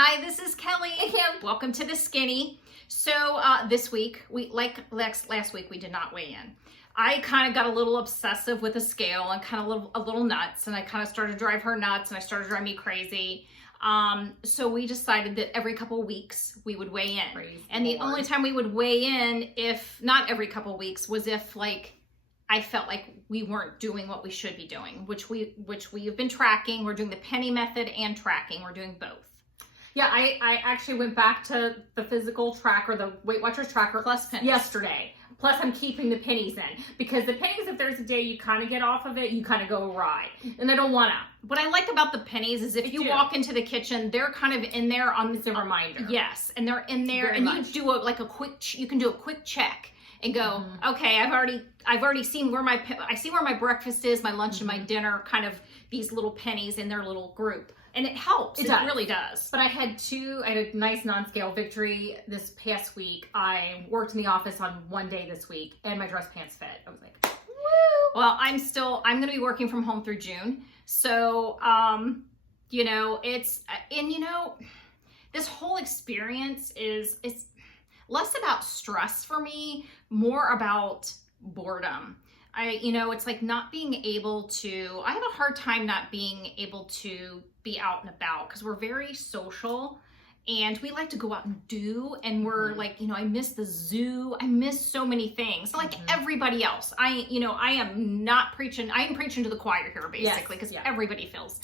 Hi, this is Kelly. And Kim. Welcome to The Skinny. So this week, last week, we did not weigh in. I kind of got a little obsessive with the scale and kind of a little nuts, and I kind of started to drive her nuts, and I started to drive me crazy. So we decided that every couple of weeks we would weigh in. And the only time we would weigh in, if not every couple of weeks, was if I felt like we weren't doing what we should be doing, which we have been tracking. We're doing the penny method and tracking. We're doing both. Yeah, I actually went back to the physical tracker, the Weight Watchers tracker Plus pennies. yesterday. Plus I'm keeping the pennies in, because the pennies, if there's a day you kind of get off of it, you kind of go awry, and I don't want to. What I like about the pennies is if you walk into the kitchen, they're kind of in there on It's a reminder. Yes, and they're in there, Very and much. you can do a quick check and go, okay, I've already seen where I see where my breakfast is, my lunch and my dinner, kind of these little pennies in their little group. And it helps. It really does. But I had a nice non-scale victory this past week. I worked in the office on one day this week, and my dress pants fit. I was like, woo! Well, I'm going to be working from home through June. So, this whole experience it's less about stress for me, more about boredom. It's like not being able to, I have a hard time not being able to be out and about, because we're very social and we like to go out and do, and we're I miss the zoo. I miss so many things like everybody else. I am preaching to the choir here, basically, because everybody feels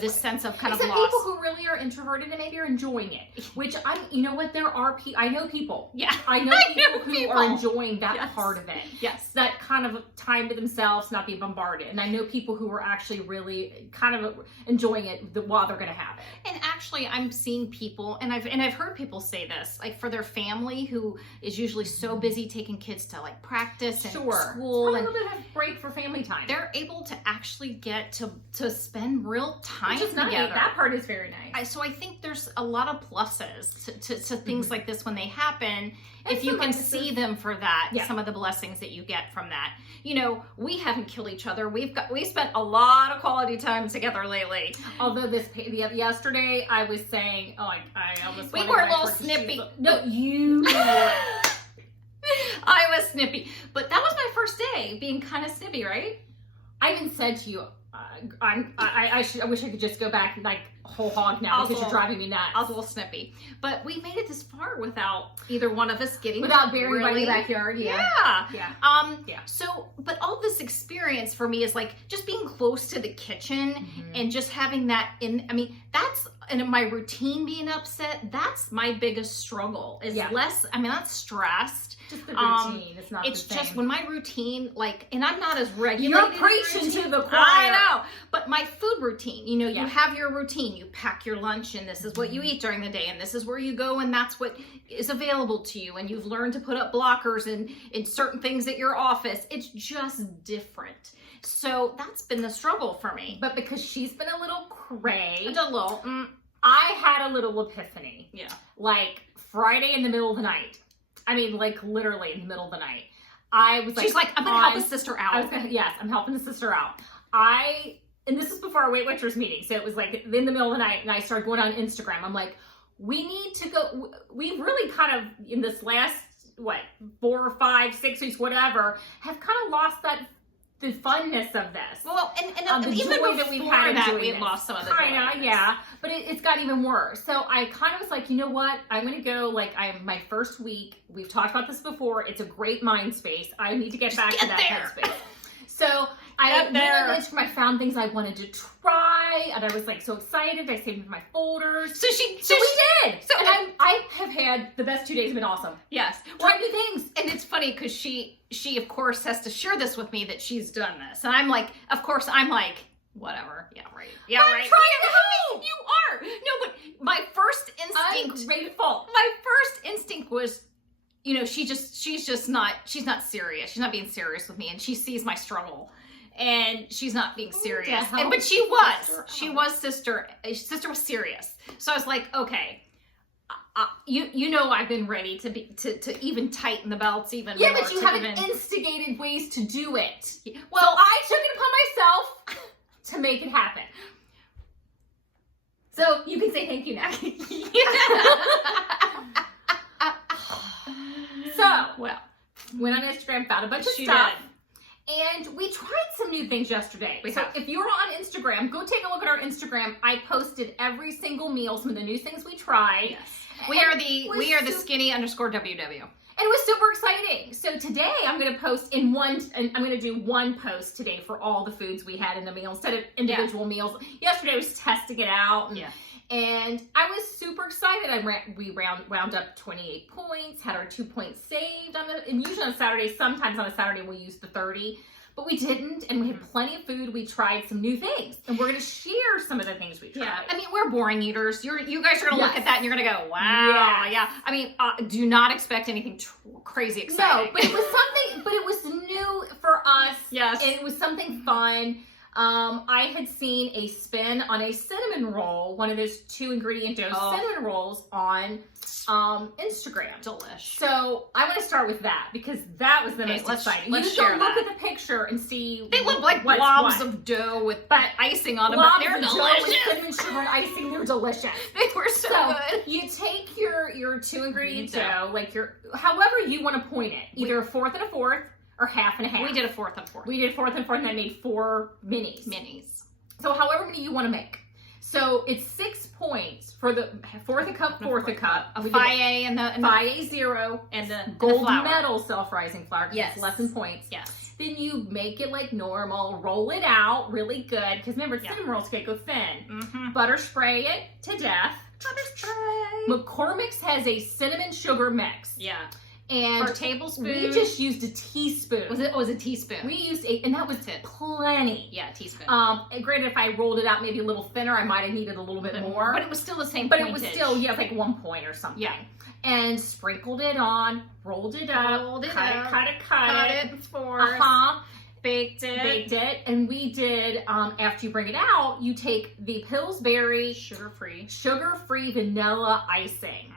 this sense of kind of loss. People who really are introverted and maybe are enjoying it, which I know people. Yeah. I know people who are enjoying that part of it. Yes. That kind of time to themselves, not being bombarded. And I know people who are actually really kind of enjoying it while they're going to have it. And actually, I'm seeing people, and I've heard people say this, like for their family who is usually so busy taking kids to practice and school, and a little bit of a break for family time. They're able to actually get to spend real time together. Nice. That part is very nice. So I think there's a lot of pluses to things like this when they happen. And if you can see them for that, some of the blessings that you get from that. We haven't killed each other. We spent a lot of quality time together lately. Although yesterday I was saying, I almost we were a little snippy. No, you. I was snippy, but that was my first day being kind of snippy, right? I even said to you, I wish I could just go back and whole hog now, because you're driving me nuts. I was a little snippy, but we made it this far without either one of us getting burying by the backyard. Yeah. So, but all this experience for me is just being close to the kitchen and just having that and my routine being upset. That's my biggest struggle. Is less. I'm not stressed. Just the routine. It's not. It's just when my routine, and I'm not as regular. You're preaching to the choir. I know, but my food routine. You have your routine. You pack your lunch, and this is what you eat during the day, and this is where you go, and that's what is available to you. And you've learned to put up blockers in certain things at your office. It's just different. So that's been the struggle for me. But because she's been a little cray, I had a little epiphany. Yeah. Friday in the middle of the night. I mean, literally in the middle of the night. I was she's I'm going to help a sister out. I'm helping the sister out. And this is before our Weight Watchers meeting. So it was in the middle of the night, and I started going on Instagram. I'm like, we need to go. We really kind of, in this last, 4, 5, 6 weeks, whatever, have kind of lost the funness of this. Well, and the even joy that we've had in we lost some of the joy. Yeah. But it's got even worse. So I kind of was like, you know what? I'm going to go, my first week. We've talked about this before. It's a great mind space. I need to get back to that headspace. So I went on Instagram. I found things I wanted to try, and I was so excited. I saved them in my folders. So we did. So I have had the best 2 days. Have been awesome. Yes. Try new things. And it's funny because she of course has to share this with me that she's done this, and I'm whatever. Yeah, right. Yeah, I'm right. trying to help. You are. No, but my first instinct. I'm grateful. My first instinct was, she's not serious. She's not being serious with me, and she sees my struggle, and she's not being serious. But she was. Sister was serious. So I was like, okay. I've been ready to even tighten the belts even more. Yeah, but you haven't instigated ways to do it. Well, so I took it upon myself to make it happen. So you can say thank you now. So, Well, went on Instagram, found a bunch of she stuff. did. And we tried some new things yesterday. We so have. if you're on Instagram, go take a look at our Instagram. I posted every single meal, some of the new things we tried. Yes. We are the skinny _WW. And it was super exciting. So today I'm going to post I'm going to do one post today for all the foods we had in the meal instead of individual meals. Yesterday I was testing it out. And I was super excited. We wound up 28 points, had our 2 points saved and usually on Saturday, sometimes on a Saturday we'll use the 30, but we didn't, and we had plenty of food. We tried some new things, and we're going to share some of the things we tried. Yeah, I mean, we're boring eaters. You guys are going to look at that and you're going to go, wow, yeah. I mean, do not expect anything crazy exciting. No, but it was new for us. Yes. And it was something fun. I had seen a spin on a cinnamon roll, one of those 2-ingredient dose cinnamon rolls on Instagram. Delish. So I want to start with that because that was the most exciting. Let's you share can that. look at the picture and see. They look like blobs of dough with icing on them, but they're delicious. With cinnamon sugar and icing, they're delicious. They were so good. You take your 2-ingredient dough, like however you want to point it, either a fourth and a fourth or half and a half. We did a fourth and fourth. We did fourth and fourth, and I made 4 minis. So however many you want to make. So it's 6 points for the fourth a cup. A Faye and the Faye 0 and the gold flour. medal self-rising flour. Yes. It's less than points. Yes. Then you make it like normal, roll it out really good, because remember, cinnamon rolls can't go thin. Mm-hmm. Butter spray it to death. Butter spray. McCormick's has a cinnamon sugar mix. Yeah. And our tablespoon. We just used a teaspoon. Was a teaspoon? We used and that was plenty. Yeah, a teaspoon. And granted, if I rolled it out maybe a little thinner, I might have needed a little bit more. But it was still the same But pointage. it was still, like 1 point or something. Yeah. And sprinkled it on, rolled it up, cut it. Baked it. And we did, after you bring it out, you take the Pillsbury sugar-free vanilla icing.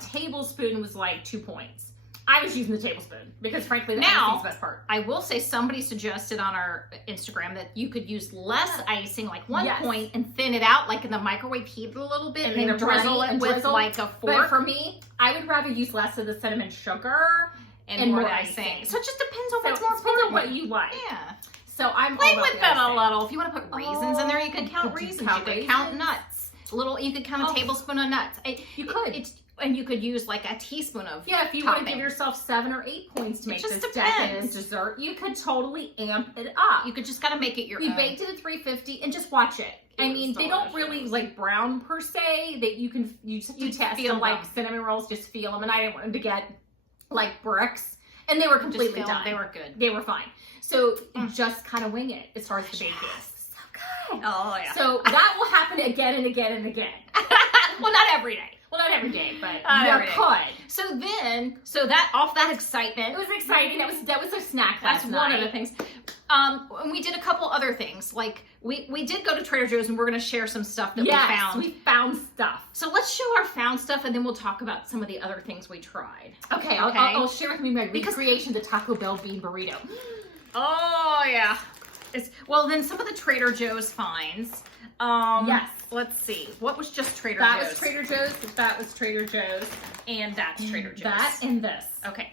Tablespoon was like 2 points. I was using the tablespoon because frankly, the icing's the best part. I will say somebody suggested on our Instagram that you could use less icing, like 1 point, and thin it out, like in the microwave, heat it a little bit, and then drizzle it with like a fork. But for me, I would rather use less of the cinnamon sugar and more icing. So it just depends on what's more important. important. What you like. Yeah. So I'm play with them a little. If you want to put raisins in there, you could count raisins. You could count nuts. You could count a tablespoon of nuts. You could. And you could use like a teaspoon of if you want to give yourself 7 or 8 points to make this decadent dessert, you could totally amp it up. You could just gotta make it your own. We baked it at 350 and just watch it. I mean, they don't really like brown per se. That you just test them like cinnamon rolls. Just feel them, and I didn't want them to get like bricks, and they were completely done. They were good. They were fine. So just kind of wing it as far as the baking. So good. Oh yeah. So that will happen again and again and again. Well, not every day. Well, not every day, but you could. So that off that excitement. It was exciting. That was a snack. That's one of the things. And we did a couple other things. Like we did go to Trader Joe's, and we're going to share some stuff that we found. We found stuff. So let's show our found stuff, and then we'll talk about some of the other things we tried. Okay. I'll share with me my recreation of the Taco Bell bean burrito. Oh yeah. Then some of the Trader Joe's finds. Yes. Let's see. What was just Trader Joe's? That was Trader Joe's. That was Trader Joe's. And that's Trader Joe's. That and this. Okay.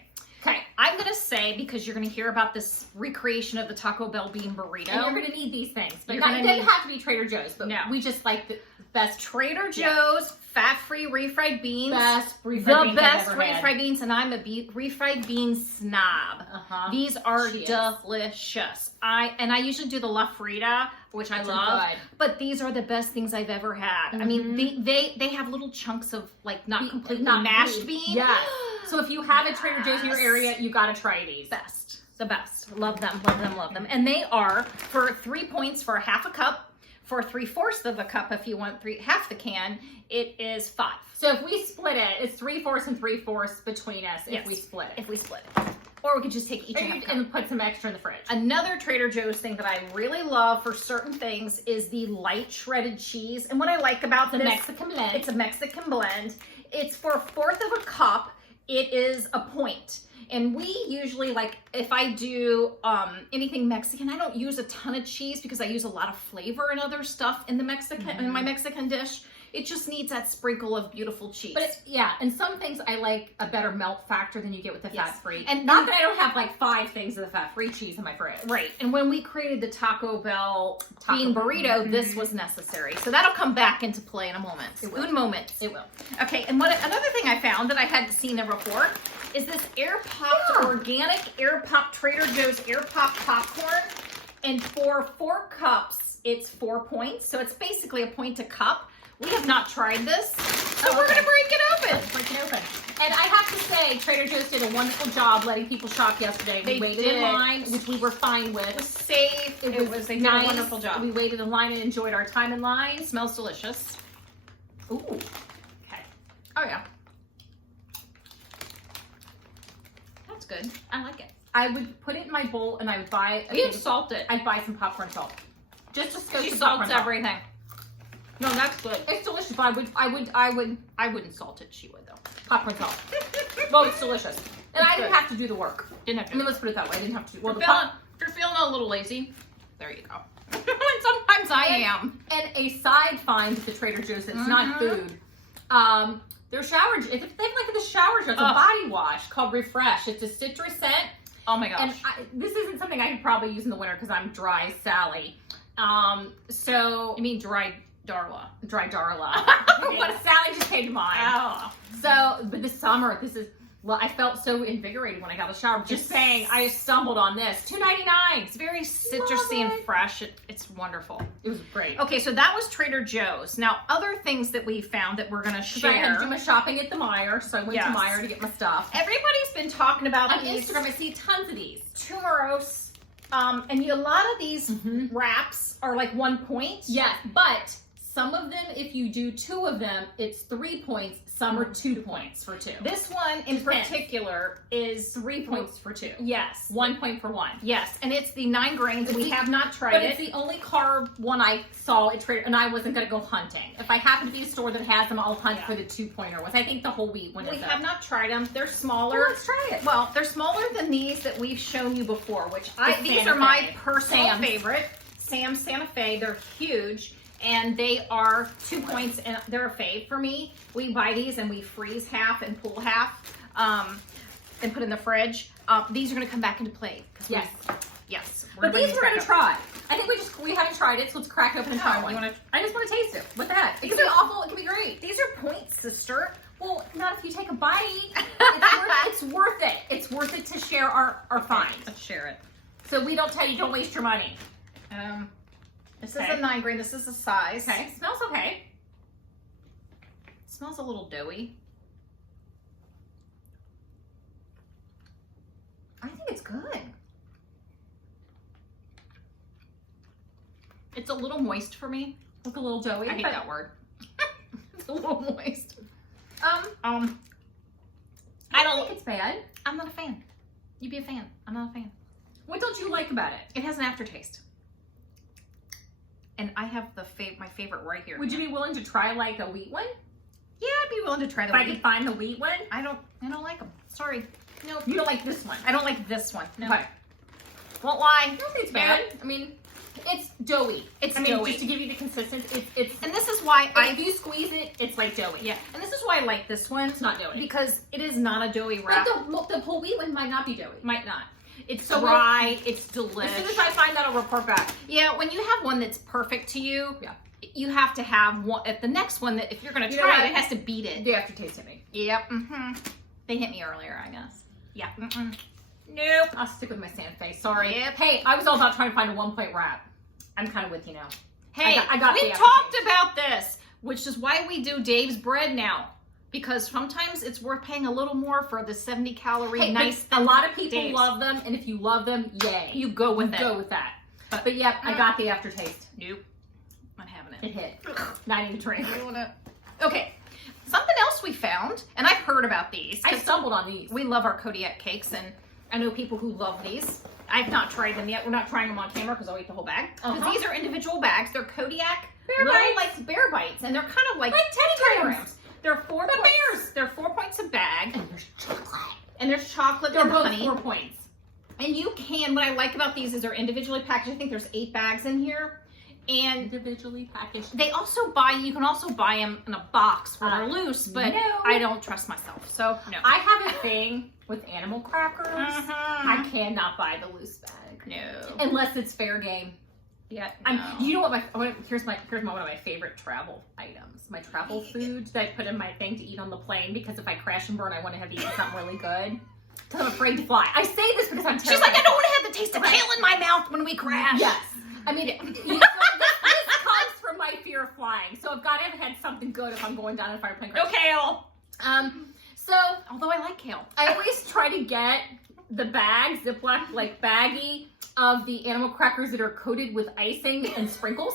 I'm going to say, because you're going to hear about this recreation of the Taco Bell bean burrito. And you're going to need these things. But it doesn't have to be Trader Joe's. But we just like the best. Trader Joe's fat-free refried beans. Best refried beans. And I'm a refried bean snob. These are delicious. I usually do the La Frita, which I love. But these are the best things I've ever had. I mean, they have little chunks of like not completely mashed beans. Yeah. So if you have a Trader Joe's in your area, you got to try these. The best. Love them, love them, love them. And they are for 3 points for half a cup. For 3/4 of a cup, if you want half the can, it is 5. So if we split it, it's 3/4 and 3/4 between us. If we split it. Or we could just take each and put some extra in the fridge. Another Trader Joe's thing that I really love for certain things is the light shredded cheese. And what I like about this, Mexican blend. It's a Mexican blend. It's for 1/4 of a cup. It is a point. And we usually, like, if I do anything Mexican, I don't use a ton of cheese because I use a lot of flavor and other stuff in the in my Mexican dish. It just needs that sprinkle of beautiful cheese. But yeah, and some things I like a better melt factor than you get with the Yes. fat-free. And Not that I don't have like 5 things of the fat-free cheese in my fridge. Right. And when we created the Taco Bell Taco bean Bell. burrito, this was necessary. So that'll come back into play in a moment. It will. Spoon moment. It will. Okay, and another thing I found that I hadn't seen there before is this air popped organic air popped Trader Joe's air popped popcorn. And for 4 cups, it's 4 points. So it's basically a point a cup. We have not tried this, so we're gonna break it open. Let's break it open. And I have to say, Trader Joe's did a wonderful job letting people shop yesterday. We waited in line, which we were fine with. It was safe. They did nice. a wonderful job. We waited in line and enjoyed our time in line. It smells delicious. Ooh. Okay. Oh yeah. That's good. I like it. I would put it in my bowl and I would buy. You'd salt it. I'd buy some popcorn salt. Just to scoop She some salts popcorn salt. everything. No, that's good. It's delicious. But I wouldn't salt it. She would though. popcorn salt. Well, it's delicious. And I didn't have to do the work. Didn't have I to. mean, let's put it that way. I didn't have to do. Well, If you're feeling a little lazy, there you go. And sometimes I am. And a side find at the Trader Joe's that's not food. Their shower, they have like the shower gel, it's a body wash called Refresh. It's a citrus scent. Oh my gosh. And this isn't something I could probably use in the winter because I'm dry as Sally. So You mean dry Darla? dry Darla. What Sally just came to mind. Oh. So, but this summer, I felt so invigorated when I got out of the shower. Just saying, I stumbled on this. $2.99. It's very citrusy and fresh. It's wonderful. It was great. Okay, so that was Trader Joe's. Now, other things that we found that we're going to So I had to do share. my shopping at the Meijer, so I went to Yes. Meijer to get my stuff. Everybody's been talking about On these Instagram, I see tons of these. Tumoros. And a lot of these wraps are like 1 point. Yes, but some of them, if you do 2 of them, it's 3 points. Some are 2 points for 2. This one in Depends. particular is 3 points for 2. Yes. 1 point for 1. Yes, and it's the 9 grains. We have not tried But it. it's the only carb one I saw at Trader, and I wasn't going to go hunting. If I happen to be a store that has them, I'll hunt for the 2-pointer ones. I think the whole wheat one We is have not tried them. They're smaller. Well, let's try it. Well, they're smaller than these that we've shown you before, which these Santa are my Fe. personal Sam's. favorite. Sam's Santa Fe. They're huge. And they are 2 points, and they're a fave for me. We buy these and we freeze half and pull half, and put in the fridge. These are going to come back into play. Yes. Yes. But these we're going to try. I think we haven't tried it, so let's crack open and try Oh, one. you wanna- I just want to taste it. What the heck? It could be awful. It could be great. These are points, sister. Well, not if you take a bite. It's worth it. It's worth it to share our finds. Let's share it. So we don't tell you don't waste your money. This Okay. is a 9 grain. This is the size. Okay. Smells okay. It smells a little doughy. I think it's good. It's a little moist for me. Look a little doughy. I hate but that word. It's a little moist. I I don't don't. think it's bad. I'm not a fan. You be a fan. I'm not a fan. What don't you like about it? It has an aftertaste. And I have my favorite right here. Would you be willing to try like a wheat one? Yeah, I'd be willing to try the If I wheat. could find the wheat one? I don't like them. Sorry. No, you don't like this one. I don't like this one. No. Okay. Won't lie. I don't think it's bad. I mean, it's doughy. It's I mean, doughy. just to give you the consistency, it's And this is why if you squeeze it, it's like doughy. yeah. And this is why I like this one. It's not doughy. Because it is not a doughy wrap. Like the whole wheat one might not be doughy. Might not. It's So dry. It's As delicious. soon as I find that, I'll report back. Yeah, when you have one that's perfect to you, Yeah. you have to have one at the next one that if you're going to You know try what? it, it has to beat it. The aftertaste hit me. Yep. They hit me earlier, I guess. Yeah. Nope. I'll stick with my Santa Fe. Sorry. Yep. Hey, I was all about trying to find a 1 point wrap. I'm kind of with you now. Hey, I got we the talked about this, which is why we do Dave's bread now. Because sometimes it's worth paying a little more for the 70 calorie Hey, nice. a lot of people Dave's. love them, and if you love them, yay. You go with it. Go with that. But yep, I got the aftertaste. Nope. Not having It it. hit. Not even drink. Okay. Something else we found, and I've heard about these. I stumbled on these. We love our Kodiak cakes, and I know people who love these. I've not tried them yet. We're not trying them on camera because I'll eat the whole bag. Uh-huh. These are individual bags. They're Kodiak Bear little, bites. like bear bites, and they're kind of like Teddy grams. They're 4 The points. bears. They're 4 points a bag, And there's chocolate. and there's chocolate They're and both honey. 4 points. And you can. What I like about these is they're individually packaged. I think there's 8 bags in here, And individually packaged. you can also buy them in a box where they're loose, but no. I don't trust myself. So, no. I have a thing with animal crackers. Mhm. I cannot buy the loose bag. No. Unless it's fair game. Yeah. You know what? Here's one of my favorite travel items. My travel food that I put in my thing to eat on the plane, because if I crash and burn, I want to have eaten something really good. Because I'm afraid to fly. I say this because I'm terrified. She's like, I don't want to have the taste of kale in my mouth when we crash. Yes. I mean, this comes from my fear of flying. So I've got to have had something good if I'm going down a fire plane crash. No kale. So Although I like kale. I always try to get the bag, Ziploc, like baggie, of the animal crackers that are coated with icing and sprinkles.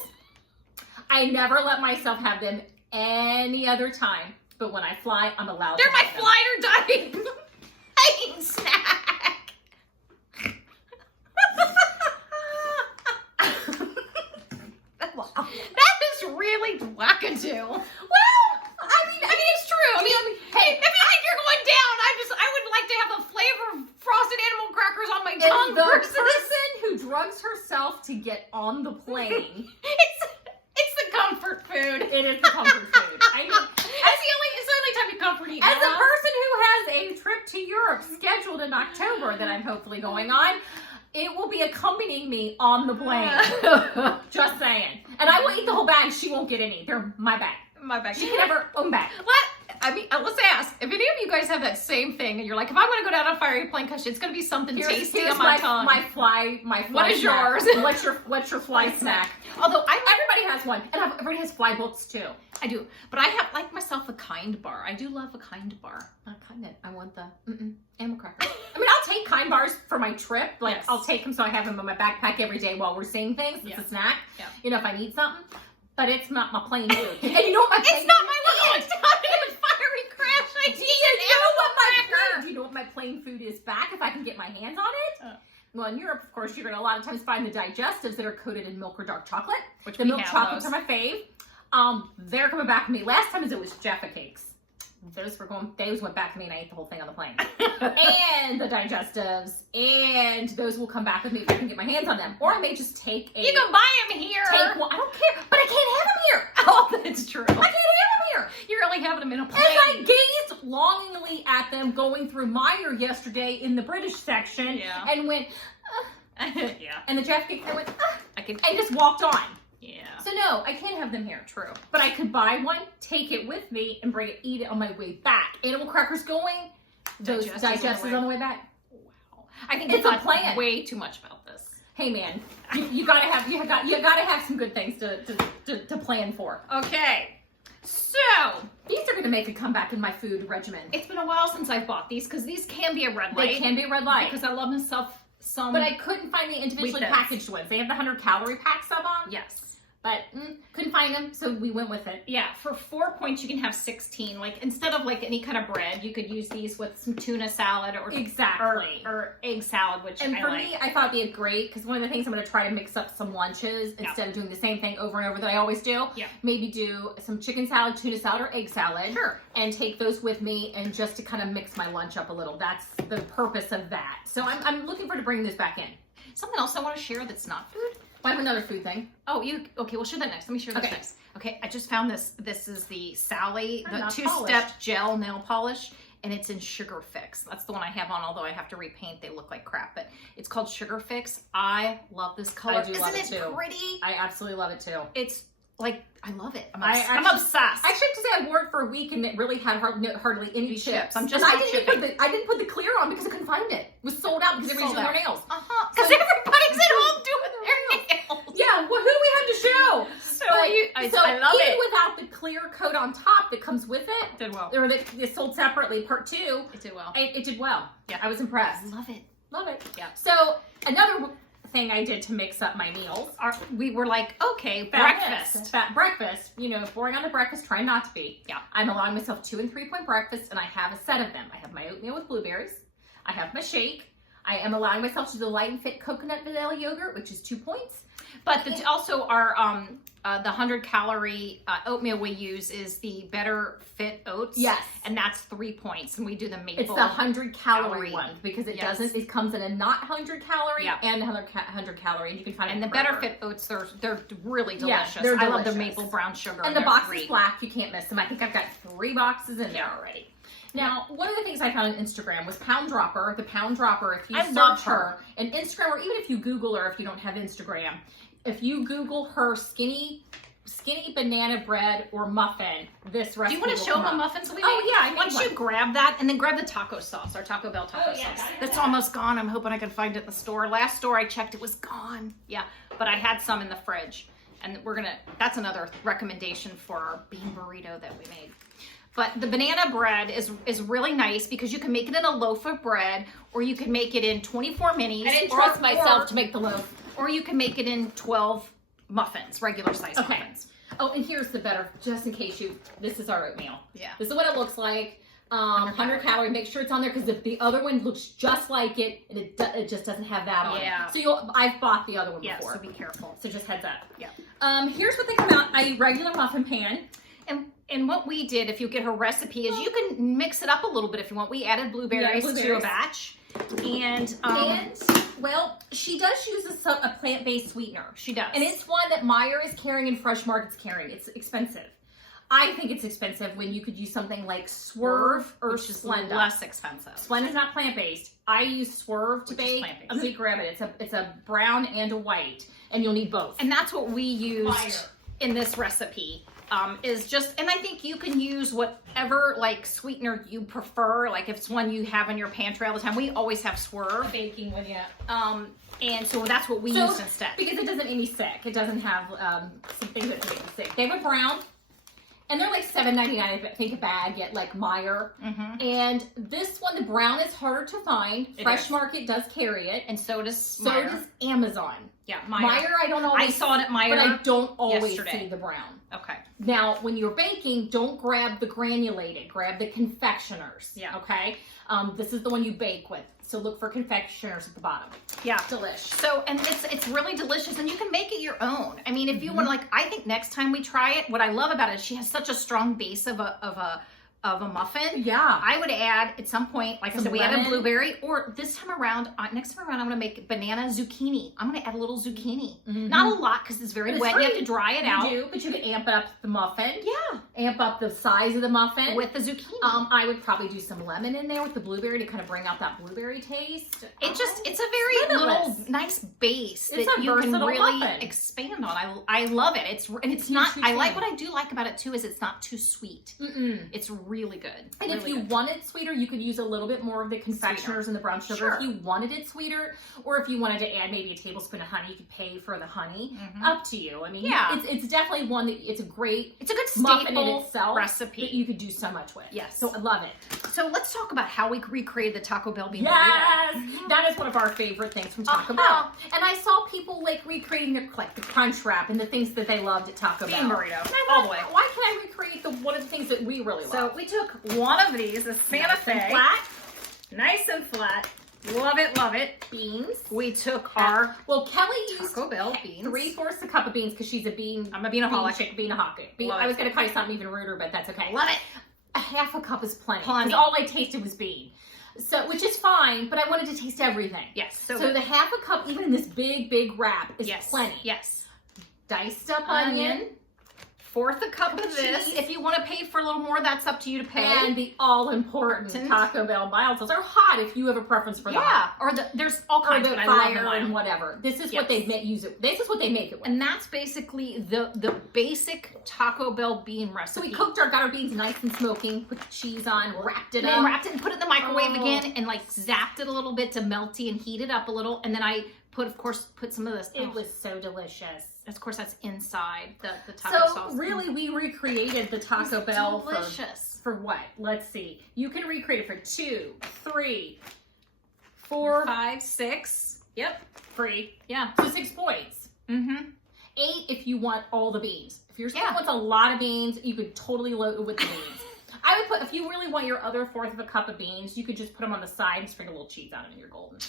I never let myself have them any other time. But when I fly, I'm allowed They're to my have them. fly or die eating snack. That is really wackadoo. Well, I mean, it's true. I mean, Hey, if you think you're going down, I would like to have the flavor of frosted animal crackers on my tongue and the versus person who drugs herself to get on the plane. it's the comfort food. It is the comfort food. I mean, It's the only time you comfort eat. as a person who has a trip to Europe scheduled in October that I'm hopefully going on, it will be accompanying me on the plane. Just saying. And I will eat the whole bag. She won't get any. They're my bag. My bag. She can have her own bag. Let's ask if any of you guys have that same thing, and you're like, if I'm going to go down a fiery plane, because it's going to be something tasty on my tongue. My fly What is snack. yours? What's your fly snack? Although Everybody has one, and everybody has fly books too. I do, but I have like myself a Kind bar. I do love a Kind bar. Not kind of. I want the animal crackers. I mean, I'll take Kind bars for my trip. Like, Yes. I'll take them so I have them in my backpack every day while we're seeing things. It's Yeah. a snack. Yeah. You know, if I need something. But it's not my plain food. And you know what my plain It's not my little. It's not a fiery crash. I need Do you know what my plain food is back if I can get my hands on it? Well, in Europe, of course, you're going to a lot of times find the digestives that are coated in milk or dark chocolate. Which the we milk have chocolates those. are my fave. They're coming back to me. Last time it was Jaffa cakes. Those went back to me and I ate the whole thing on the plane. And the digestives, and those will come back with me if I can get my hands on them. Or I may just take a... You can buy them here. Take one. I don't care, but I can't have them here. Oh, that's true. I can't have them here. You're only having them in a As plane. I gazed longingly at them going through Meijer yesterday in the British section, Yeah. and went, Yeah. and the Jaffa cake, I went, I can. and just walked on. Yeah. So no, I can't have them here. True. But I could buy one, take it with me, and bring it, eat it on my way back. Animal crackers going, those digestives on the way back. Wow. I think It's we a thought plan. way too much about this. Hey man, you gotta have some good things to plan for. Okay. So These are gonna make a comeback in my food regimen. it's been a while since I've bought these because these can be a red light. They can be a red light. Because I love myself some. But I couldn't find the individually Wheat Thins. packaged ones. They have the 100-calorie packs of them. Yes. But couldn't find them, so we went with it. Yeah, for 4 points you can have 16. Like instead of like any kind of bread, you could use these with some tuna salad or Exactly. or egg salad, which And I for like. me, I thought it'd be great because one of the things I'm going to try to mix up some lunches instead of doing the same thing over and over that I always do. Yeah. Maybe do some chicken salad, tuna salad, or egg salad. Sure. And take those with me and just to kind of mix my lunch up a little. That's the purpose of that. So I'm looking forward to bringing this back in. Something else I want to share that's not food. I have another food thing. Oh, okay, we'll share that next. Let me share this Okay. next. Okay, I just found this. This is the Sally, the not two-step polished. gel nail polish, and it's in Sugar Fix. That's the one I have on, although I have to repaint. They look like crap, but it's called Sugar Fix. I love this color. I do love it, too. Pretty? I absolutely love it too. It's like, I love it. I'm actually- obsessed. I actually have to say I wore it for a week and it really had hardly any Chips. chips. I'm just And not I didn't put the clear on because I couldn't find it. It was sold out because everybody's Sold doing their out. nails. Because everybody's at home doing their nails. Yeah, well, who do we have to show? So, But- I love even it. without the clear coat on top that comes with it, Did well. or that is sold separately, part 2, It did well. it did well. Yeah. I was impressed. Love it. Love it. Yeah. So another thing I did to mix up my meals. We were like, okay, Breakfast. Breakfast. You know, boring on the breakfast, try not to be. Yeah. I'm allowing myself 2 and 3 point breakfasts, and I have a set of them. I have my oatmeal with blueberries. I have my shake. I am allowing myself to do the Light and Fit coconut vanilla yogurt, which is 2 points. But also our the 100-calorie oatmeal we use is the Better Fit Oats. Yes. And that's 3 points. And we do the maple. It's the 100-calorie one because it doesn't. It comes in a not 100-calorie and 100-calorie, and you can find it. And the Better Fit Oats, they're really delicious. They're I love delicious. the maple brown sugar. And the box is black. You can't miss them. I think I've got 3 boxes in there already. Now, one of the things I found on Instagram was Pound Dropper. The Pound Dropper, if you search her and Instagram, or even if you Google her, if you don't have Instagram, if you Google her skinny banana bread or muffin, this recipe. Do you want to show the muffins we made? Oh yeah, Once you grab that, and then grab the taco sauce, our Taco Bell taco sauce. That's almost gone. I'm hoping I can find it at the store. Last store I checked, it was gone. Yeah, but I had some in the fridge, and that's another recommendation for our bean burrito that we made. But the banana bread is really nice because you can make it in a loaf of bread, or you can make it in 24 minis. I didn't trust myself to make the loaf. Or you can make it in 12 muffins, regular size muffins. Oh, and here's the better, just in case this is our oatmeal. Yeah. This is what it looks like. 100 calorie. Make sure it's on there because the other one looks just like it, and it just doesn't have that on it. So I've bought the other one before. So be careful. So just heads up. Yeah. Here's what they come out: a regular muffin pan. And what we did, if you get her recipe, is you can mix it up a little bit if you want. We added blueberries to a batch. And well, she does use a plant-based sweetener. She does. And it's one that Meijer is carrying and Fresh Market's carrying. It's expensive. I think it's expensive when you could use something like Swerve or Splenda. Less expensive. Splenda's not plant-based. I use Swerve to bake. Let me grab it. It's a brown and a white, and you'll need both. And that's what we used in this recipe. Is just, and I think you can use whatever like sweetener you prefer. Like if it's one you have in your pantry all the time, we always have Swerve. Baking one, yeah. And so that's what we used instead. Because it doesn't make me sick. It doesn't have some things that make me sick. They have a brown, and they're like $7.99, I think, a bag at like Meijer. And this one, the brown, is harder to find. Fresh Market does carry it, and so does Meijer. So does Amazon. Yeah, Meijer, I don't always. I saw it at Meijer, but I don't always see the brown. Okay. Now, when you're baking, don't grab the granulated. Grab the confectioners. Yeah. Okay. This is the one you bake with. So look for confectioners at the bottom. Yeah. Delish. So, and it's really delicious, and you can make it your own. I mean, if you want, I think next time we try it, what I love about it is she has such a strong base of a muffin. Yeah. I would add at some point, like I said, we added blueberry, or this time around, next time around, I'm going to make banana zucchini. I'm going to add a little zucchini. Not a lot because it's very wet. You have to dry it out. You do, but you can amp up the muffin. Yeah. Amp up the size of the muffin. With the zucchini. I would probably do some lemon in there with the blueberry to kind of bring out that blueberry taste. It's a very little nice base that you can really expand on. I love it. It's not, I like what I do like about it too is it's not too sweet. It's really good. And if you wanted sweeter, you could use a little bit more of the confectioners and the brown sugar if you wanted it sweeter, or if you wanted to add maybe a tablespoon of honey, you could pay for the honey. Up to you. I mean, it's definitely one that it's a good staple in itself recipe that you could do so much with. Yes. So I love it. So let's talk about how we recreated the Taco Bell bean burrito. Yes, that is one of our favorite things from Taco Bell. And I saw people recreating the crunch wrap and the things that they loved at Taco Bell. Bean burrito, all the way. Why can't I recreate one of the things that we really love? So we took one of these, the Santa Fe, nice and flat. Love it, love it. Beans. We took our Kelly used Taco Bell beans. 3/4 a cup of beans because she's a bean. I'm a beanaholic. I was going to call you something even ruder, but that's okay. Love it. A half a cup is plenty. Because all I tasted was bean. So, which is fine, but I wanted to taste everything. Yes. So the half a cup, even in this big wrap, is plenty. Yes. Diced up onion. 1/4 a cup of this. If you want to pay for a little more, that's up to you to pay. And the all-important Taco Bell mild sauce. Or hot if you have a preference for that. Or there's all kinds of it. I love the and whatever. This is what they use it. This is what they make it with. And that's basically the basic Taco Bell bean recipe. So we got our beans nice and smoking, put the cheese on, wrapped it up. Wrapped it and put it in the microwave again and zapped it a little bit to melty and heat it up a little. And then I put some of this. It was so delicious. Of course, that's inside the taco sauce. So really, we recreated the Taco Bell delicious. For what? Let's see. You can recreate it for 2, 3, 4, 5, 6. Yep. Free. Yeah. So 6 points. 8 if you want all the beans. If you're someone with a lot of beans, you could totally load it with the beans. I would put, if you really want your other 1/4 of a cup of beans, you could just put them on the side and sprinkle a little cheese on them and you're golden.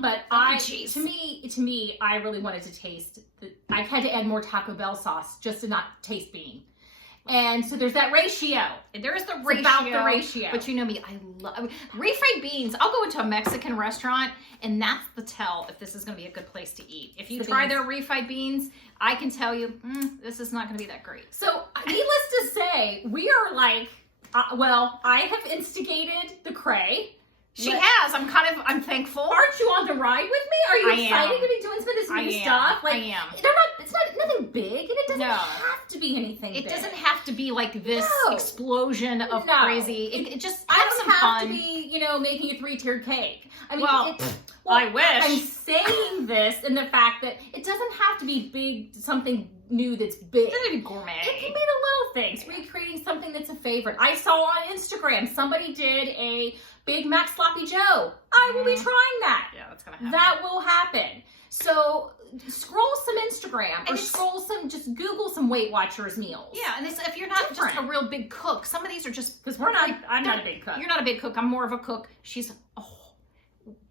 But to me, I really wanted to taste. I had to add more Taco Bell sauce just to not taste bean. And so there's that ratio. There is the It's ratio. about the ratio. But you know me, I love refried beans. I'll go into a Mexican restaurant, and that's the tell if this is going to be a good place to eat. If you try their refried beans, I can tell you, this is not going to be that great. So needless to say, we are like, I have instigated the cray. She has. I'm thankful. Aren't you on the ride with me? Are you excited to be doing some of this new stuff? I am. It's not nothing big, and it doesn't have to be anything big. It doesn't have to be like this explosion of crazy. It just have some fun. To be, making a 3-tiered cake. I mean, I wish. I'm saying this in the fact that it doesn't have to be big, something new that's big. It doesn't have to be gourmet. It can be the little things, recreating something that's a favorite. I saw on Instagram, somebody did a Big Mac Sloppy Joe. I will be trying that. Yeah, that's gonna happen. That will happen. So scroll some Instagram or just Google some Weight Watchers meals. Yeah, and if you're not just a real big cook, some of these are just because I'm not a big cook. You're not a big cook. I'm more of a cook.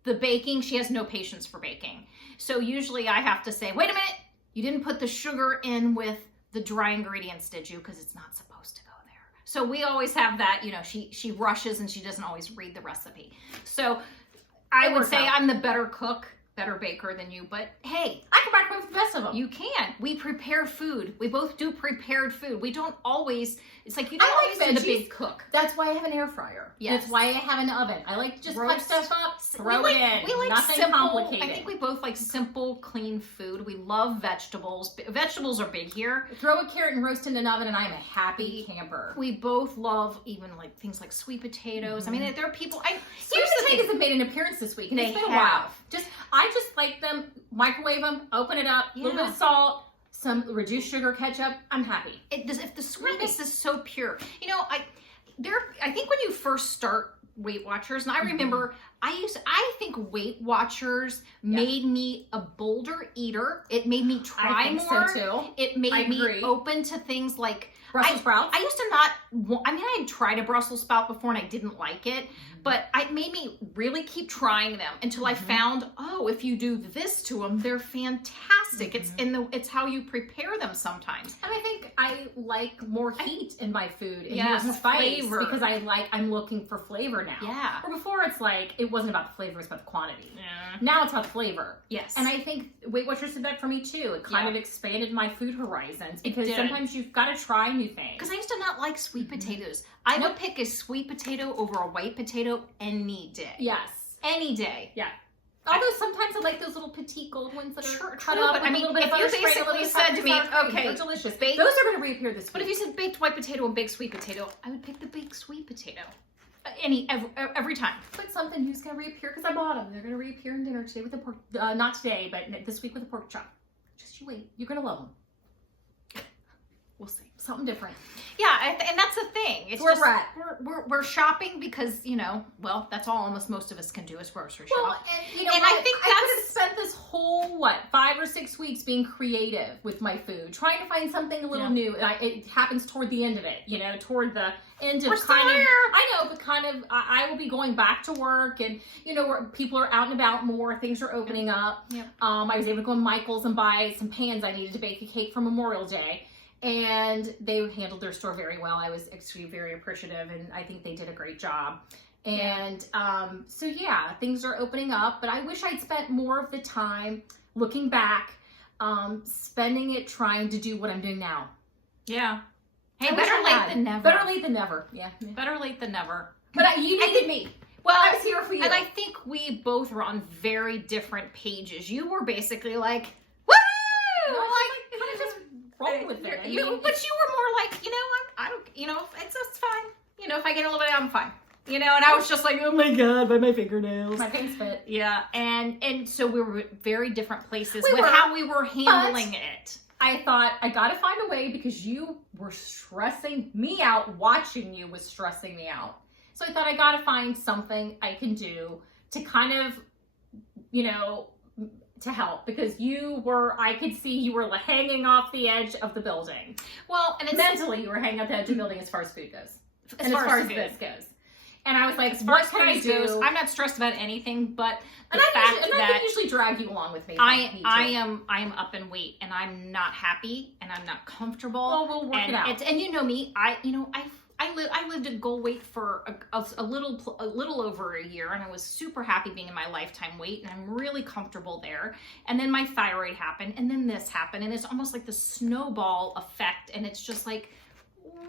The baking, she has no patience for baking. So usually I have to say, wait a minute, you didn't put the sugar in with the dry ingredients, did you? Because it's not supposed to go there. So we always have that, she rushes and she doesn't always read the recipe. So I would say I'm the better cook, better baker than you, but hey, I can microwave the best of them. You can. We prepare food. We both do prepared food. We don't always, it's like you don't always be the big cook. That's why I have an air fryer. Yes. That's why I have an oven. I like to just cut stuff up, throw it in. We like nothing simple, complicated. I think we both like simple, clean food. We love vegetables. Vegetables are big here. Throw a carrot and roast in an oven and I am a happy camper. We both love even like things like sweet potatoes. I mean, there are people, sweet potatoes have made an appearance this week and it's been a while. I just like them, microwave them, open it up, a little bit of salt, some reduced sugar, ketchup. I'm happy. If the sweetness is so pure, I think when you first start Weight Watchers, and I remember I think Weight Watchers made me a bolder eater. It made me try more. So too. It made me open to things like Brussels sprouts. I used to not. I had tried a Brussels sprout before and I didn't like it, but it made me really keep trying them until I found, if you do this to them, they're fantastic. It's how you prepare them sometimes. And I think I like more heat in my food and more spice flavor because I'm looking for flavor now. Yeah. Or before it's like it wasn't about the flavor, it's about the quantity. Yeah. Now it's about the flavor. Yes. And I think Weight Watchers did that for me too. It kind of expanded my food horizons because sometimes you've got to try new things. Because I used to not like sweet potatoes. I would pick a sweet potato over a white potato any day. Yes. Any day. Yeah. Although sometimes I like those little petite gold ones that are cut up. But I mean, a little bit if of you butter spray, basically said to me, okay, they're delicious. Those are going to reappear this week. But if you said baked white potato and baked sweet potato, I would pick the baked sweet potato. Every time. Put something who's going to reappear because I bought them. They're going to reappear in dinner today with the pork. Not today, but this week with the pork chop. Just you wait. You're going to love them. We'll see. Something different. Yeah, and that's the thing. It's we're we're shopping because that's all almost most of us can do is grocery shop. Well, and I think I could have spent this whole 5 or 6 weeks being creative with my food, trying to find something a little new. And it happens toward the end of it. Toward the end of I know, but I will be going back to work, and where people are out and about more. Things are opening up. Yep. I was able to go to Michael's and buy some pans I needed to bake a cake for Memorial Day. And they handled their store very well. I was actually very appreciative, and I think they did a great job. And so things are opening up, but I wish I'd spent more of the time looking back, spending it trying to do what I'm doing now. Yeah. Hey, better late than never. Better late than never. Yeah. Better late than never. But you needed me. Well, I was here for you. And I think we both were on very different pages. You were basically like, roll with it. But you were more like, I don't, it's fine. If I get a little bit, I'm fine. And I was just like, oh my God, by my fingernails. My face fit. Yeah, and so we were very different places how we were handling it. I thought, I gotta find a way because you were stressing me out. Watching you was stressing me out. So I thought I gotta find something I can do to kind of, to help, because I could see you were hanging off the edge of the building. Well, and mentally you were hanging off the edge of the building as far as food goes. As far as this goes. And I was like, As far what as can I cruise do? goes, I'm not stressed about anything, but the and fact I that can usually drag you along with me. If I need to. am up in weight and I'm not happy and I'm not comfortable. Well, we'll work and it out. And you know me, I lived at goal weight for a little over a year, and I was super happy being in my lifetime weight, and I'm really comfortable there. And then my thyroid happened, and then this happened, and it's almost like the snowball effect, and it's just like,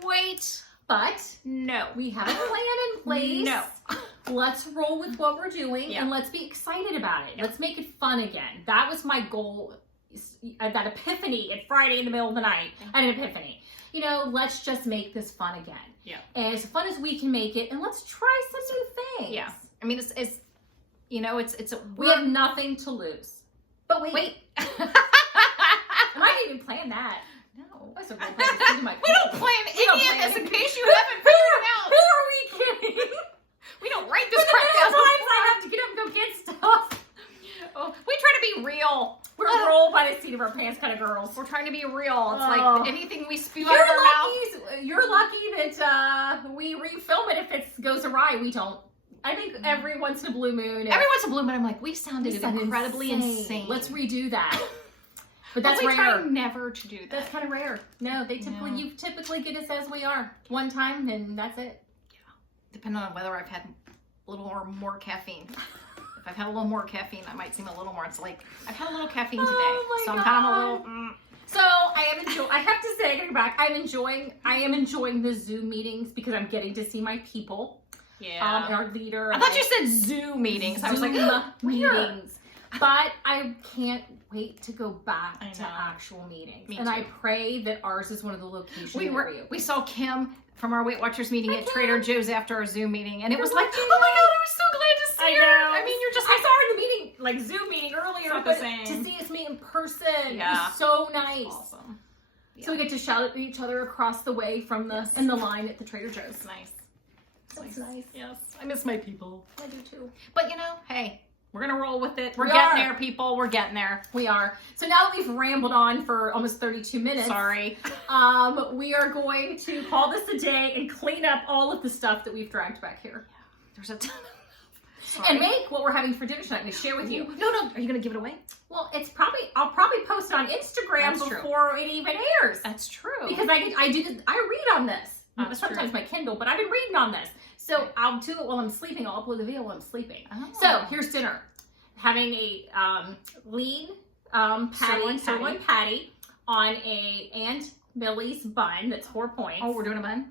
wait, But no, we have a plan in place. No. Let's roll with what we're doing, Yeah. and let's be excited about it. Yeah. Let's make it fun again. That was my goal. That epiphany at Friday in the middle of the night. I had an epiphany. You know, let's just make this fun again. Yeah. And as fun as we can make it, and let's try some new things. Yeah. I mean, it's you know, it's a We have nothing to lose. But wait. wait. I didn't even plan that. No. I was so glad I did my We don't plan We don't any plan of this in it. case you haven't figured it out. Who are we kidding? We don't write this But crap there down. are times I have to get up and go get stuff. Oh, we try to be real. We're roll by the seat of our pants kind of girls. We're trying to be real. It's Oh. like anything we spew out of our mouth. You're lucky that we refilm it if it goes awry. We don't. I think every once in a blue moon. Every once in a blue moon, I'm like, we sounded We sound incredibly insane. Let's redo that. But But that's we rare. try never to do that. That's kind of rare. No, you typically get us as we are. One time, and that's it. Depending on whether I've had a little or more caffeine. If I've had a little more caffeine, that might seem a little more. It's like I've had a little caffeine today, Oh my so I'm kind of a God. little. So I have to say, I gotta go back. I am enjoying the Zoom meetings because I'm getting to see my people. Yeah. And our leader. I thought you said Zoom meetings. I was like, Zoom where? meetings. But I can't wait to go back I to know. actual meetings. Me and too. I pray that ours is one of the locations We saw Kim from our Weight Watchers meeting Hi, at Kim. Trader Joe's after our Zoom meeting, and it was like, lucky. oh my God, I was so glad to see I her. know. I mean, you're just I like, saw her in the meeting, like Zoom meeting earlier, Not the but same. to see us meet in person, Yeah. it was so nice. awesome. So we get to shout at each other across the way from the in the line at the Trader Joe's. It's nice. That's nice. Yes, I miss my people. I do too. But you know, hey, we're gonna roll with it. We're We getting are. there, people. We're getting there. We are. So now that we've rambled on for almost 32 minutes, Sorry. we are going to call this a day and clean up all of the stuff that we've dragged back here. There's a ton. And make what we're having for dinner tonight. We share with you. No. Are you gonna give it away? Well, I'll probably post it on Instagram That's true. before it even airs. That's true. Because I read on this. That's Sometimes my Kindle, but I've been reading on this. So I'll do it while I'm sleeping. I'll upload the video while I'm sleeping. Oh. So here's dinner. Having a lean sirloin patty on a Aunt Millie's bun that's 4 points. Oh, we're doing a bun.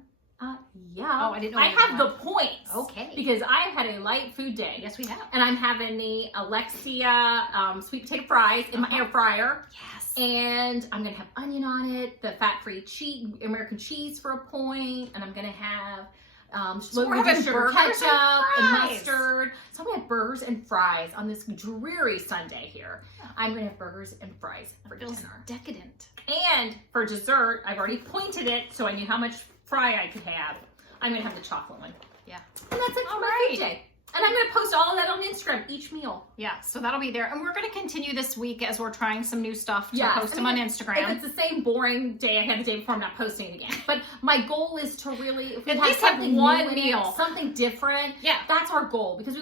Yeah. Oh, I didn't know I we were have doing the points. Okay. Because I've had a light food day. Yes, we have. And I'm having the Alexia sweet potato fries in my air fryer. Yes. And I'm gonna have onion on it, the fat-free American cheese for a point, and I'm gonna have So we're having sugar burgers ketchup and and fries. mustard. So I'm gonna have burgers and fries on this dreary Sunday here. I'm gonna have burgers and fries for Feels dinner. decadent. And for dessert, I've already pointed it so I knew how much fry I could have. I'm gonna have the chocolate one. Yeah. And that's it for my food day. And I'm gonna post all of that on Instagram, each meal. Yeah, so that'll be there. And we're going to continue this week as we're trying some new stuff to Yes. post them on Instagram. If it's the same boring day I had the day before, I'm not posting it again. But my goal is to really, if we At have least have something one new in it, meal. something different. Yeah. That's our goal because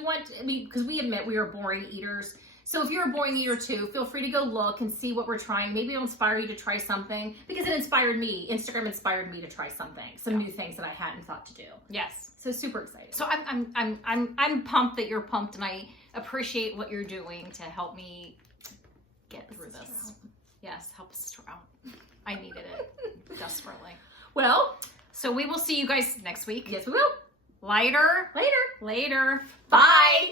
we admit we are boring eaters. So if you're a boring eater too, feel free to go look and see what we're trying. Maybe it'll inspire you to try something because it inspired me. Instagram inspired me to try something, some new things that I hadn't thought to do. Yes. So super excited. So I'm pumped that you're pumped, and I appreciate what you're doing to help me get through this. Yes, help us out. I needed it desperately. Well, So we will see you guys next week. yes we will. Later. Later. Later. Bye.